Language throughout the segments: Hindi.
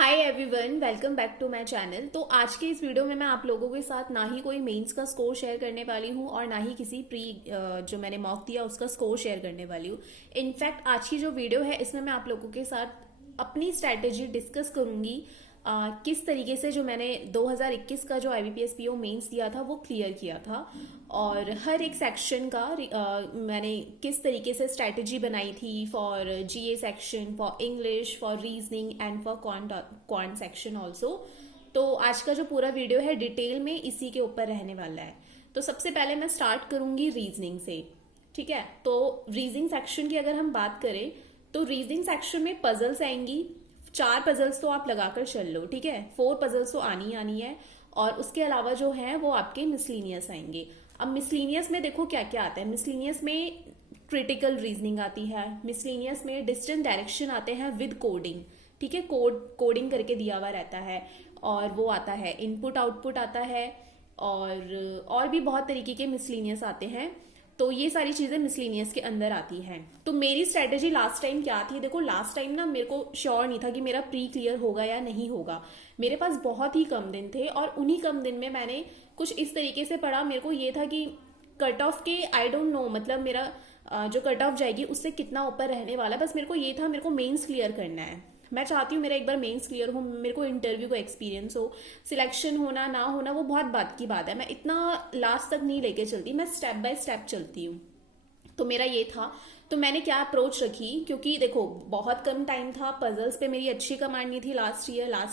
Hi everyone, welcome back to my channel. तो आज के इस वीडियो में मैं आप लोगों के साथ ना ही कोई मेंस का स्कोर शेयर करने वाली हूँ और ना ही किसी प्री जो मैंने मॉक दिया उसका स्कोर शेयर करने वाली हूँ। इनफैक्ट आज की जो वीडियो है इसमें मैं आप लोगों के साथ अपनी स्ट्रैटेजी डिस्कस करूंगी। किस तरीके से जो मैंने 2021 का जो IBPS PO मेंस दिया था वो क्लियर किया था और हर एक सेक्शन का मैंने किस तरीके से स्ट्रैटेजी बनाई थी for GA section, for English, for reasoning and for quant section also. तो आज का जो पूरा वीडियो है डिटेल में इसी के ऊपर रहने वाला है। तो सबसे पहले मैं स्टार्ट करूंगी रीजनिंग से। ठीक है, तो रीजनिंग सेक्शन की अगर हम बात करें तो रीजनिंग सेक्शन में पजल्स आएंगी। 4 पजल्स तो आप लगाकर चल लो, ठीक है। 4 पजल्स तो आनी है और उसके अलावा जो है वो आपके मिसलीनियस आएंगे। अब मिसलीनियस में देखो क्या क्या आता है। मिसलीनियस में क्रिटिकल रीजनिंग आती है, मिसलीनियस में डिस्टेंस डायरेक्शन आते हैं विद कोडिंग, ठीक है। कोडिंग करके दिया हुआ रहता है और वो आता है इनपुट आउटपुट आता है और भी बहुत तरीके के मिसलीनियस आते हैं। तो ये सारी चीजें मिसलीनियस के अंदर आती हैं। तो मेरी स्ट्रेटेजी लास्ट टाइम क्या थी, देखो लास्ट टाइम ना मेरे को श्योर नहीं था कि मेरा प्री क्लियर होगा या नहीं होगा। मेरे पास बहुत ही कम दिन थे और उन्हीं कम दिन में मैंने कुछ इस तरीके से पढ़ा। मेरे को ये था कि कट ऑफ के आई डोंट नो, मतलब मेरा जो कट ऑफ जाएगी उससे कितना ऊपर रहने वाला है। बस मेरे को ये था, मेरे को मेंस क्लियर करना है। मैं चाहती हूँ मेरा एक बार मेंस क्लियर हो, मेरे को इंटरव्यू का एक्सपीरियंस हो। सिलेक्शन होना ना होना वो बहुत बात की बात है, मैं इतना लास्ट तक नहीं लेके चलती, मैं स्टेप बाय स्टेप चलती हूँ। तो मेरा ये था। तो मैंने क्या अप्रोच रखी, क्योंकि देखो बहुत कम टाइम था, पजल्स पे मेरी अच्छी कमांड नहीं थी लास्ट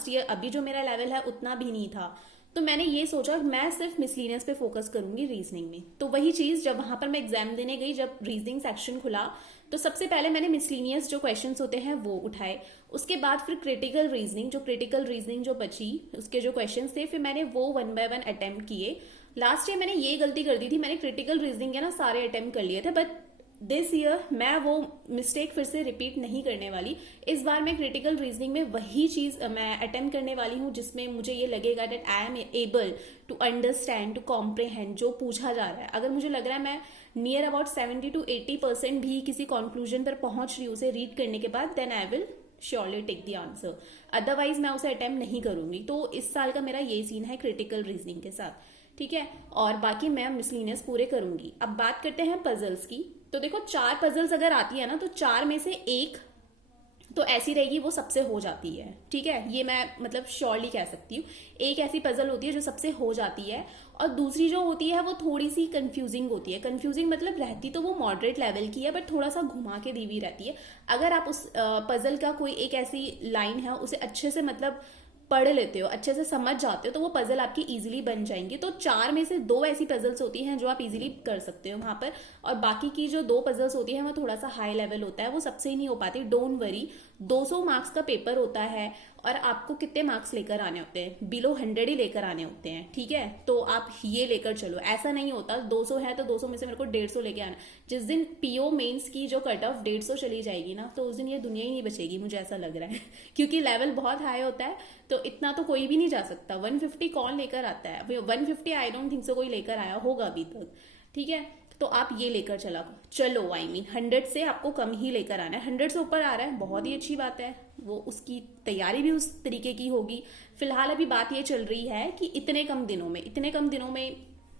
ईयर अभी जो मेरा लेवल है उतना भी नहीं था। तो मैंने ये सोचा मैं सिर्फ मिसलीनियस पे फोकस करूंगी रीजनिंग में। तो वही चीज जब वहां पर मैं एग्जाम देने गई, जब रीजनिंग सेक्शन खुला तो सबसे पहले मैंने मिसलीनियस जो क्वेश्चंस होते हैं वो उठाए। उसके बाद फिर क्रिटिकल रीजनिंग जो बची उसके जो क्वेश्चंस थे फिर मैंने वो 1 बाय 1 अटेम्प्ट किए। लास्ट ईयर मैंने ये गलती कर दी थी, मैंने क्रिटिकल रीजनिंग के ना सारे अटेम्प्ट कर लिए थे, बट दिस ईयर मैं वो मिस्टेक फिर से रिपीट नहीं करने वाली। इस बार मैं क्रिटिकल रीजनिंग में वही चीज मैं अटेम्प्ट करने वाली हूँ जिसमें मुझे ये लगेगा that I am able to understand, to comprehend जो पूछा जा रहा है। अगर मुझे लग रहा है मैं नियर अबाउट 70 to 80% भी किसी कंक्लूजन पर पहुंच रही हूँ उसे रीड करने के बाद, then I will surely take the answer, otherwise मैं उसे अटेम्प्ट नहीं करूंगी। तो इस साल का मेरा ये सीन है क्रिटिकल रीजनिंग के साथ, ठीक है। और बाकी मैं मिसलीनियस पूरे करूंगी। अब बात करते हैं पजल्स की। तो देखो 4 पजल्स अगर आती है ना तो 4 में से एक तो ऐसी रहेगी वो सबसे हो जाती है, ठीक है। ये मैं मतलब श्योरली कह सकती हूँ। एक ऐसी पजल होती है जो सबसे हो जाती है और दूसरी जो होती है वो थोड़ी सी कंफ्यूजिंग होती है। कंफ्यूजिंग मतलब रहती तो वो मॉडरेट लेवल की है बट थोड़ा सा घुमा के दी हुई रहती है। अगर आप उस पजल का कोई एक ऐसी लाइन है उसे अच्छे से मतलब पढ़ लेते हो, अच्छे से समझ जाते हो तो वो पजल आपकी इजीली बन जाएंगी। तो 4 में से 2 ऐसी पजल्स होती हैं जो आप इजीली कर सकते हो वहां पर, और बाकी की जो 2 पजल्स होती हैं वो थोड़ा सा हाई लेवल होता है, वो सबसे ही नहीं हो पाती। डोंट वरी, 200 मार्क्स का पेपर होता है और आपको कितने मार्क्स लेकर आने होते हैं, बिलो 100 ही लेकर आने होते हैं, ठीक है। तो आप ये लेकर चलो, ऐसा नहीं होता 200 है तो 200 में से मेरे को 150 लेके आना। जिस दिन PO मेंस की जो कट ऑफ 150 चली जाएगी ना तो उस दिन ये दुनिया ही नहीं बचेगी, मुझे ऐसा लग रहा है क्योंकि लेवल बहुत हाई होता है। तो इतना तो कोई भी नहीं जा सकता। 150 कौन लेकर आता है? 150 आई डोंट थिंक सो कोई लेकर आया होगा अभी तक, ठीक है। तो आप ये लेकर चलो आई मीन 100 से आपको कम ही लेकर आना है। 100 से ऊपर आ रहा है बहुत ही अच्छी बात है, वो उसकी तैयारी भी उस तरीके की होगी। फिलहाल अभी बात ये चल रही है कि इतने कम दिनों में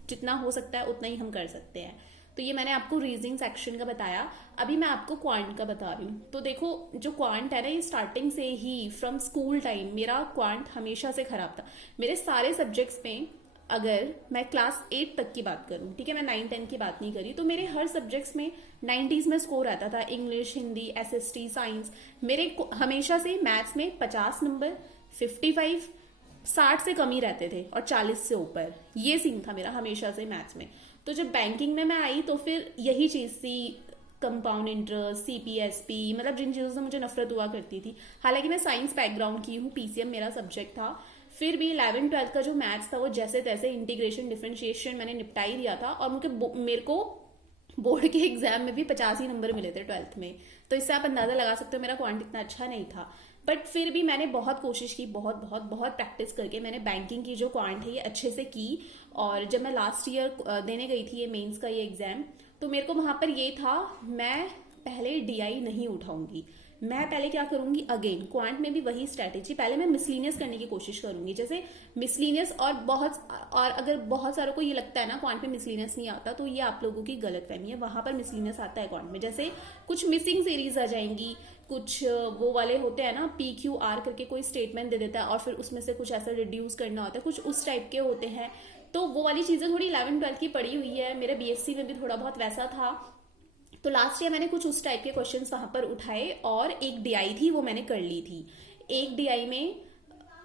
जितना हो सकता है उतना ही हम कर सकते हैं। तो ये मैंने आपको रीजनिंग सेक्शन का बताया। अभी मैं आपको क्वांट का बता रही हूँ। तो देखो जो क्वांट है ना, ये स्टार्टिंग से ही फ्रॉम स्कूल टाइम मेरा क्वांट हमेशा से खराब था। मेरे सारे सब्जेक्ट्स में, अगर मैं क्लास 8 तक की बात करूं, ठीक है, मैं 9-10 की बात नहीं करी, तो मेरे हर सब्जेक्ट्स में 90s में स्कोर आता था। English, Hindi, SST, science. मेरे हमेशा से मैथ्स में 50 नंबर, 55, 60 से कम ही रहते थे और 40 से ऊपर, ये सीन था मेरा हमेशा से मैथ्स में। तो जब बैंकिंग में मैं आई तो फिर यही चीज थी, कंपाउंड इंटरेस्ट, CPSP, मतलब जिन चीजों से मुझे नफरत हुआ करती थी। हालांकि मैं साइंस बैकग्राउंड की हूँ, PCM मेरा सब्जेक्ट था, फिर भी 11-12 का जो मैथ्स था वो जैसे तैसे इंटीग्रेशन डिफरेंशिएशन मैंने निपटा ही दिया था और मेरे को बोर्ड के एग्जाम में भी 50 ही नंबर मिले थे 12th में। तो इससे आप अंदाजा लगा सकते हो मेरा क्वांट इतना अच्छा नहीं था। बट फिर भी मैंने बहुत कोशिश की, बहुत बहुत बहुत प्रैक्टिस करके मैंने बैंकिंग की जो क्वांट है ये अच्छे से की। और जब मैं लास्ट ईयर देने गई थी ये मेंस का ये एग्जाम, तो मेरे को वहां पर ये था मैं पहले DI नहीं उठाऊंगी, मैं पहले क्या करूंगी, अगेन क्वांट में भी वही स्ट्रेटेजी, पहले मैं मिसलीनियस करने की कोशिश करूंगी। जैसे मिसलीनियस और अगर बहुत सारों को ये लगता है ना क्वांट में मिसलीनियस नहीं आता, तो ये आप लोगों की गलतफहमी है, वहां पर मिसलीनियस आता है क्वांट में। जैसे कुछ मिसिंग सीरीज आ जाएंगी, कुछ वो वाले होते हैं ना PQR करके कोई स्टेटमेंट दे देता है और फिर उसमें से कुछ ऐसा रिड्यूस करना होता है, कुछ उस टाइप के होते हैं। तो वो वाली चीजें थोड़ी 11th-12th की पड़ी हुई है, मेरे BSc में भी थोड़ा बहुत वैसा था। तो लास्ट ईयर मैंने कुछ उस टाइप के क्वेश्चंस वहां पर उठाए और एक DI थी वो मैंने कर ली थी। एक DI में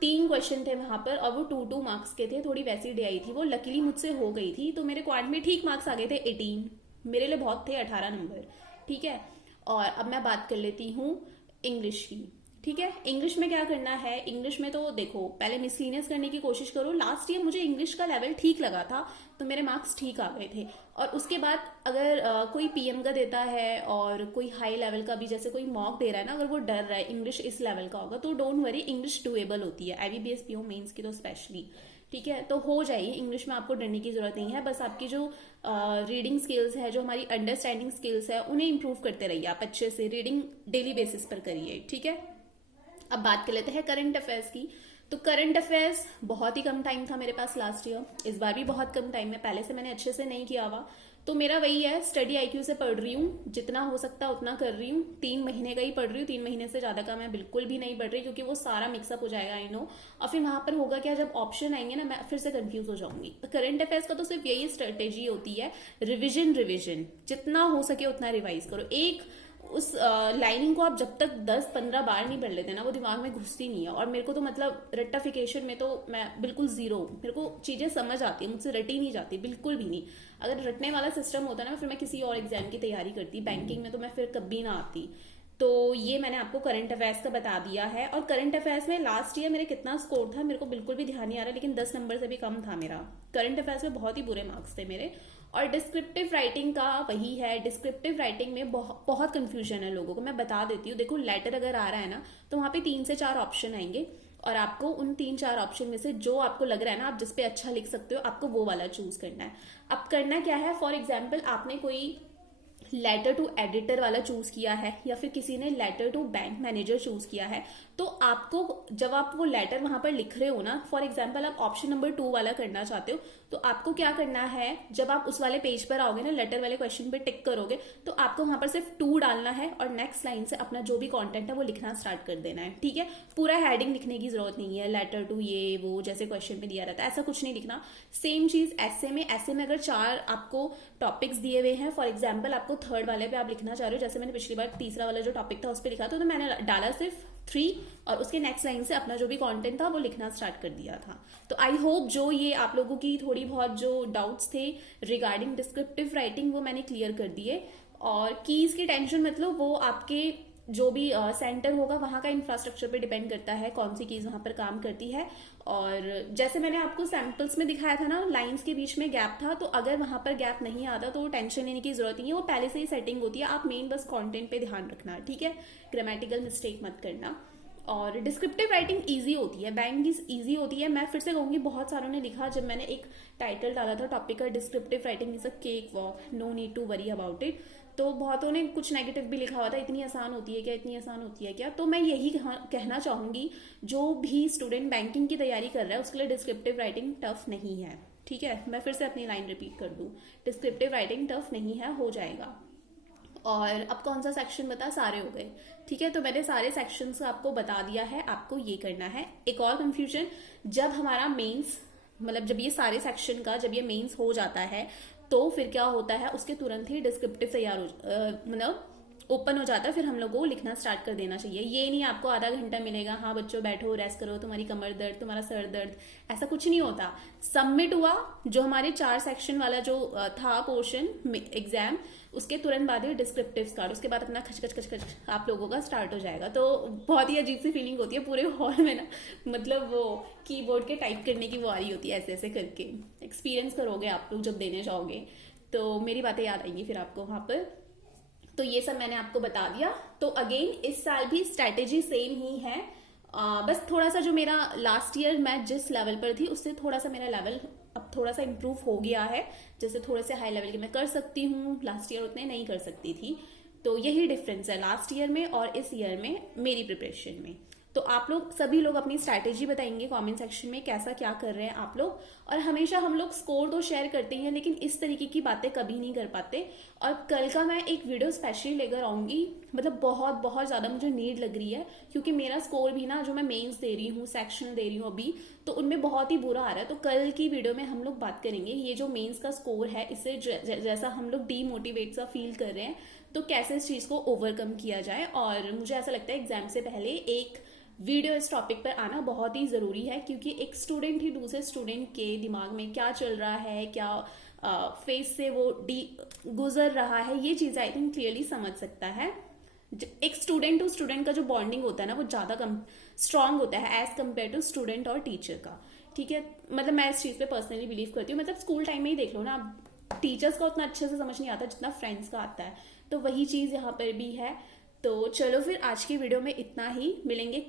3 क्वेश्चन थे वहां पर और वो 2-2 मार्क्स के थे, थोड़ी वैसी DI थी वो, लकीली मुझसे हो गई थी। तो मेरे क्वांट में ठीक मार्क्स आ गए थे 18, मेरे लिए बहुत थे 18 नंबर, ठीक है। और अब मैं बात कर लेती हूँ इंग्लिश की, ठीक है। इंग्लिश में क्या करना है, इंग्लिश में तो देखो पहले मिसलीनियस करने की कोशिश करो। लास्ट ईयर मुझे इंग्लिश का लेवल ठीक लगा था तो मेरे मार्क्स ठीक आ गए थे। और उसके बाद अगर कोई PM का देता है और कोई हाई लेवल का भी, जैसे कोई मॉक दे रहा है ना, अगर वो डर रहा है इंग्लिश इस लेवल का होगा, तो डोंट वरी, इंग्लिश डुएबल होती है, IBPS PO मेंस की तो स्पेशली, ठीक है। तो हो जाएगी इंग्लिश में, आपको डरने की जरूरत नहीं है। बस आपकी जो रीडिंग स्किल्स है, जो हमारी अंडरस्टैंडिंग स्किल्स है, उन्हें इंप्रूव करते रहिए आप अच्छे से, रीडिंग डेली बेसिस पर करिए, ठीक है। अब बात कर लेते हैं करंट अफेयर्स की। तो करंट अफेयर्स बहुत ही कम टाइम था मेरे पास लास्ट ईयर, इस बार भी बहुत कम टाइम है, पहले से मैंने अच्छे से नहीं किया हुआ। तो मेरा वही है, स्टडी IQ से पढ़ रही हूँ, जितना हो सकता है उतना कर रही हूँ। 3 महीने का ही पढ़ रही हूँ, 3 महीने से ज्यादा का मैं बिल्कुल भी नहीं पढ़ रही, क्योंकि वो सारा मिक्सअप हो जाएगा, आई नो। और फिर वहां पर होगा क्या, जब ऑप्शन आएंगे ना, मैं फिर से कंफ्यूज हो जाऊंगी। करंट अफेयर्स का तो सिर्फ यही स्ट्रेटेजी होती है, रिविजन रिविजन, जितना हो सके उतना रिवाइज करो। एक उस लाइनिंग को आप जब तक 10-15 बार नहीं पढ़ लेते ना, वो दिमाग में घुसती नहीं है। और मेरे को तो मतलब रट्टाफिकेशन में तो मैं बिल्कुल जीरो हूँ, मेरे को चीजें समझ आती है, मुझसे रटी नहीं जाती बिल्कुल भी नहीं। अगर रटने वाला सिस्टम होता ना, फिर मैं किसी और एग्जाम की तैयारी करती, बैंकिंग में तो मैं फिर कभी ना आती। तो ये मैंने आपको करंट अफेयर्स का बता दिया है। और करंट अफेयर्स में लास्ट ईयर मेरे कितना स्कोर था मेरे को बिल्कुल भी ध्यान नहीं आ रहा, लेकिन 10 नंबर से भी कम था मेरा। करंट अफेयर्स में बहुत ही बुरे मार्क्स थे मेरे। और डिस्क्रिप्टिव राइटिंग का वही है, डिस्क्रिप्टिव राइटिंग में बहुत कंफ्यूजन है लोगों को। मैं बता देती हूँ, देखो लेटर अगर आ रहा है ना, तो वहां पे 3 से 4 ऑप्शन आएंगे और आपको उन 3-4 ऑप्शन में से जो आपको लग रहा है ना, आप जिसपे अच्छा लिख सकते हो, आपको वो वाला चूज करना है। अब करना क्या है, फॉर एग्जाम्पल आपने कोई लेटर टू एडिटर वाला चूज किया है, या फिर किसी ने letter to bank manager choose किया है, तो आपको जब आप वो लेटर वहां पर लिख रहे हो ना, फॉर एग्जांपल आप ऑप्शन नंबर 2 वाला करना चाहते हो, तो आपको क्या करना है, जब आप उस वाले पेज पर आओगे ना, लेटर वाले क्वेश्चन पे टिक करोगे, तो आपको वहां पर सिर्फ 2 डालना है और नेक्स्ट लाइन से अपना जो भी कंटेंट है वो लिखना स्टार्ट कर देना है, ठीक है। पूरा हेडिंग लिखने की जरूरत नहीं है, लेटर टू ये वो जैसे क्वेश्चन में दिया रहता है, ऐसा कुछ नहीं लिखना। सेम चीज ऐसे में अगर 4 आपको टॉपिक्स दिए हुए हैं, फॉर एग्जाम्पल आपको 3rd वाले पे आप लिखना चाह रहे हो, जैसे मैंने पिछली बार 3रा वाला जो टॉपिक था उस पर लिखा था, तो मैंने डाला सिर्फ 3 और उसके नेक्स्ट लाइन से अपना जो भी कंटेंट था वो लिखना स्टार्ट कर दिया था। तो आई होप जो ये आप लोगों की थोड़ी बहुत जो डाउट्स थे रिगार्डिंग डिस्क्रिप्टिव राइटिंग वो मैंने क्लियर कर दिए। और कीज की टेंशन मतलब वो आपके जो भी सेंटर होगा वहां का इंफ्रास्ट्रक्चर पे डिपेंड करता है, कौन सी कीज वहां पर काम करती है। और जैसे मैंने आपको सैंपल्स में दिखाया था ना, लाइंस के बीच में गैप था, तो अगर वहां पर गैप नहीं आता तो टेंशन लेने की जरूरत नहीं है, वो पहले से ही सेटिंग होती है। आप मेन बस कंटेंट पे ध्यान रखना, ठीक है, ग्रामेटिकल मिस्टेक मत करना। और डिस्क्रिप्टिव राइटिंग इजी होती है, बैंक इजी होती है। मैं फिर से कहूंगी, बहुत सारों ने लिखा, जब मैंने एक टाइटल डाला था टॉपिक का, descriptive writing is a cake walk, no need to worry about it, तो बहुतों ने कुछ नेगेटिव भी लिखा हुआ था, इतनी आसान होती है क्या, इतनी आसान होती है क्या। तो मैं यही कहना चाहूंगी, जो भी स्टूडेंट बैंकिंग की तैयारी कर रहा है उसके लिए डिस्क्रिप्टिव राइटिंग टफ नहीं है, ठीक है। मैं फिर से अपनी लाइन रिपीट कर दूं, डिस्क्रिप्टिव राइटिंग टफ नहीं है, हो जाएगा। और अब कौन सा सेक्शन बता, सारे हो गए, ठीक है। तो मैंने सारे सेक्शंस आपको बता दिया है, आपको ये करना है। एक और कंफ्यूजन, जब हमारा मेंस मतलब जब ये सारे सेक्शन का जब ये मेंस हो जाता है तो फिर क्या होता है, उसके तुरंत ही डिस्क्रिप्टिव तैयार हो मतलब ओपन हो जाता है, फिर हम लोग को लिखना स्टार्ट कर देना चाहिए। ये नहीं आपको आधा घंटा मिलेगा, हाँ बच्चों बैठो रेस्ट करो, तुम्हारी कमर दर्द, तुम्हारा सर दर्द, ऐसा कुछ नहीं होता। सबमिट हुआ जो हमारे 4 सेक्शन वाला जो था पोर्शन एग्जाम, उसके तुरंत बाद ही डिस्क्रिप्टिव स्टार्ट, उसके बाद अपना खच खच खच खच आप लोगों का स्टार्ट हो जाएगा। तो बहुत ही अजीब सी फीलिंग होती है पूरे हॉल में ना, मतलब वो कीबोर्ड के टाइप करने की वो आ रही होती है, ऐसे ऐसे करके। एक्सपीरियंस करोगे आप लोग जब देने जाओगे तो मेरी बातें याद आएंगी फिर आपको वहां पर। तो ये सब मैंने आपको बता दिया। तो अगेन इस साल भी स्ट्रैटेजी सेम ही है, बस थोड़ा सा जो मेरा लास्ट ईयर मैं जिस लेवल पर थी उससे थोड़ा सा मेरा लेवल अब थोड़ा सा इम्प्रूव हो गया है। जैसे थोड़े से हाई लेवल के मैं कर सकती हूँ, लास्ट ईयर उतने नहीं कर सकती थी। तो यही डिफरेंस है लास्ट ईयर में और इस ईयर में मेरी प्रिपरेशन में। तो आप लोग सभी लोग अपनी स्ट्रैटेजी बताएंगे कमेंट सेक्शन में कैसा क्या कर रहे हैं आप लोग। और हमेशा हम लोग स्कोर तो शेयर करते हैं लेकिन इस तरीके की बातें कभी नहीं कर पाते। और कल का मैं एक वीडियो स्पेशली लेकर आऊंगी, मतलब बहुत बहुत ज़्यादा मुझे नीड लग रही है क्योंकि मेरा स्कोर भी ना, जो मैं मेंस दे रही हूँ, सेक्शनल दे रही हूँ अभी, तो उनमें बहुत ही बुरा आ रहा है। तो कल की वीडियो में हम लोग बात करेंगे ये जो मेंस का स्कोर है, इससे जैसा हम लोग डीमोटिवेट सा फील कर रहे हैं तो कैसे इस चीज़ को ओवरकम किया जाए। और मुझे ऐसा लगता है एग्जाम से पहले एक वीडियो इस टॉपिक पर आना बहुत ही ज़रूरी है क्योंकि एक स्टूडेंट ही दूसरे स्टूडेंट के दिमाग में क्या चल रहा है, क्या फेस से वो गुजर रहा है, ये चीज़ें आई थिंक क्लियरली समझ सकता है। एक स्टूडेंट टू स्टूडेंट का जो बॉन्डिंग होता है ना वो ज़्यादा स्ट्रांग होता है एज कम्पेयर टू स्टूडेंट और टीचर का। ठीक है, मतलब मैं इस चीज़ पे पर्सनली बिलीव करती हूँ। मतलब स्कूल टाइम में ही देख लो ना, टीचर्स का उतना अच्छे से समझ नहीं आता जितना फ्रेंड्स का आता है, तो वही चीज़ यहाँ पर भी है। तो चलो फिर आज की वीडियो में इतना ही, मिलेंगे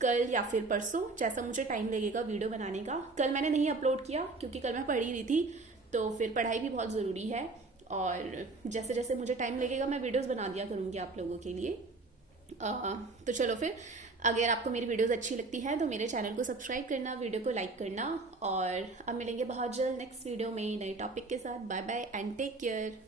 कल या फिर परसों, जैसा मुझे टाइम लगेगा वीडियो बनाने का। कल मैंने नहीं अपलोड किया क्योंकि कल मैं पढ़ ही रही थी, तो फिर पढ़ाई भी बहुत ज़रूरी है और जैसे जैसे मुझे टाइम लगेगा मैं वीडियोस बना दिया करूँगी आप लोगों के लिए। तो चलो फिर, अगर आपको मेरी वीडियोस अच्छी लगती हैं तो मेरे चैनल को सब्सक्राइब करना, वीडियो को लाइक करना। और अब मिलेंगे बहुत जल्द नेक्स्ट वीडियो में नए टॉपिक के साथ। Bye bye and take care.